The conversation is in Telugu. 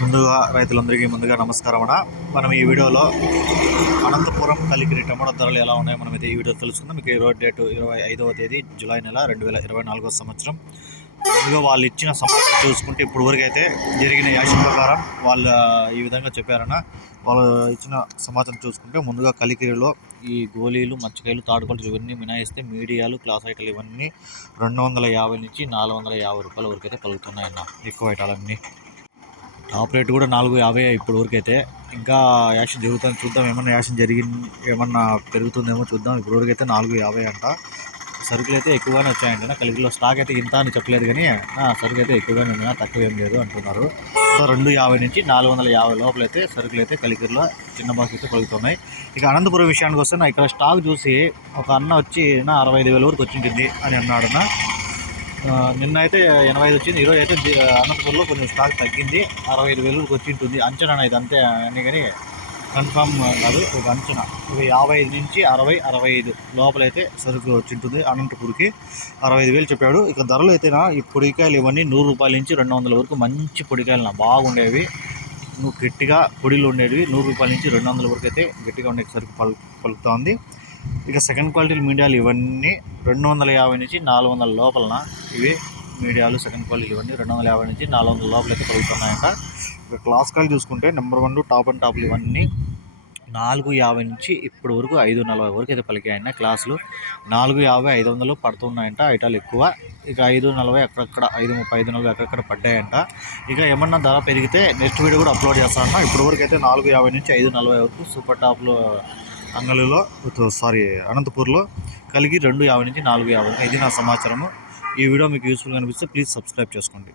ముందుగా రైతులందరికీ ముందుగా నమస్కారం అన్న. మనం ఈ వీడియోలో అనంతపురం కలికిరి టమాటో ధరలు ఎలా ఉన్నాయో మనం అయితే ఈ వీడియో తెలుసుకుందాం. మీకు ఈ డేటు డేట్ ఇరవై ఐదవ తేదీ జూలై నెల రెండు వేల ఇరవై నాలుగో సంవత్సరం. ముందుగా వాళ్ళు ఇచ్చిన సమాచారం చూసుకుంటే ఇప్పుడు వరకు అయితే జరిగిన యాక్షన్ ప్రకారం వాళ్ళు ఈ విధంగా చెప్పారన్న. వాళ్ళు ఇచ్చిన సమాచారం చూసుకుంటే ముందుగా కలికిరిలో ఈ గోళీలు మచ్చకాయలు తాడుకోలు ఇవన్నీ మినాయిస్తే మీడియాలు క్లాస్ ఐటలు ఇవన్నీ రెండు వందల యాభై నుంచి నాలుగు వందల యాభై రూపాయల వరకు అయితే కలుగుతున్నాయన్న ఎక్కువ ఐటాలన్నీ. టాప్ రేట్ కూడా నాలుగు యాభై ఇప్పుడు వరకైతే ఇంకా యాక్షన్ జరుగుతుంది చూద్దాం ఏమన్నా యాక్షన్ జరిగి ఏమన్నా పెరుగుతుందేమో చూద్దాం. ఇప్పుడు వరకైతే నాలుగు యాభై అంట. సరుకులు అయితే ఎక్కువగానే వచ్చాయండి నా కలిగిలో స్టాక్ అయితే ఇంత అని చెప్పలేదు కానీ సరుకు అయితే ఎక్కువగానే ఉంది తక్కువ ఏం లేదు అంటున్నారు. సో రెండు యాభై నుంచి నాలుగు వందల యాభై లోపల అయితే సరుకులు అయితే కలికిరిలో చిన్న బాక్స్ అయితే పలుకుతున్నాయి. ఇక అనంతపురం విషయానికి వస్తే నా ఇక్కడ స్టాక్ చూసి ఒక అన్న వచ్చి నా అరవై ఐదు వేల వరకు వచ్చింటుంది అని అన్నాడు నా నిన్న అయితే ఎనభై ఐదు వచ్చింది ఈరోజు అయితే అనంతపూర్లో అనంతపురంలో కొంచెం స్టాక్ తగ్గింది అరవై ఐదు వేలకు వచ్చి ఉంటుంది అంచనా ఇది అంతే అని కానీ కన్ఫామ్ కాదు ఒక అంచనా. ఒక యాభై ఐదు నుంచి అరవై అరవై ఐదు లోపలైతే సరుకు వచ్చింటుంది అనంతపూర్కి. అరవై ఐదు వేలు చెప్పాడు. ఇక ధరలు అయితేనా ఈ పొడికాయలు ఇవన్నీ నూరు రూపాయల నుంచి రెండు వందల వరకు మంచి పొడికాయలు నా బాగుండేవి. నువ్వు గట్టిగా పొడిలు ఉండేవి నూరు రూపాయల నుంచి రెండు వందల వరకు అయితే గట్టిగా ఉండే సరుకు పలు పలుకుతూ ఉంది. ఇక సెకండ్ క్వాలిటీ మీడియాలు ఇవన్నీ రెండు వందల యాభై నుంచి నాలుగు వందల లోపలన ఇవి మీడియాలు సెకండ్ క్వాలిటీ ఇవన్నీ రెండు వందల యాభై నుంచి నాలుగు వందల లోపల అయితే పలుకుతున్నాయంట ఇక క్లాస్ కాల్ చూసుకుంటే నెంబర్ వన్ టాప్ అండ్ టాప్లు ఇవన్నీ నాలుగు యాభై నుంచి ఇప్పటి వరకు ఐదు నలభై వరకు అయితే పలికాయన్న క్లాసులు నాలుగు యాభై ఐదు వందలు పడుతున్నాయంట ఐటాలు ఎక్కువ. ఇక ఐదు నలభై అక్కడక్కడ ఐదు ముప్పై ఐదు నలభై అక్కడక్కడ పడ్డాయంట. ఇక ఏమన్నా ధర పెరిగితే నెక్స్ట్ వీడియో కూడా అప్లోడ్ చేస్తానన్న ఇప్పటి వరకు అయితే నాలుగు యాభై నుంచి ఐదు నలభై వరకు సూపర్ టాప్లో అంగళిలో సారీ అనంతపూర్లో కలిగి రెండు యాభై నుంచి నాలుగు యాభై ఇది నా సమాచారము. ఈ వీడియో మీకు యూస్ఫుల్గా అనిపిస్తే ప్లీజ్ సబ్స్క్రైబ్ చేసుకోండి.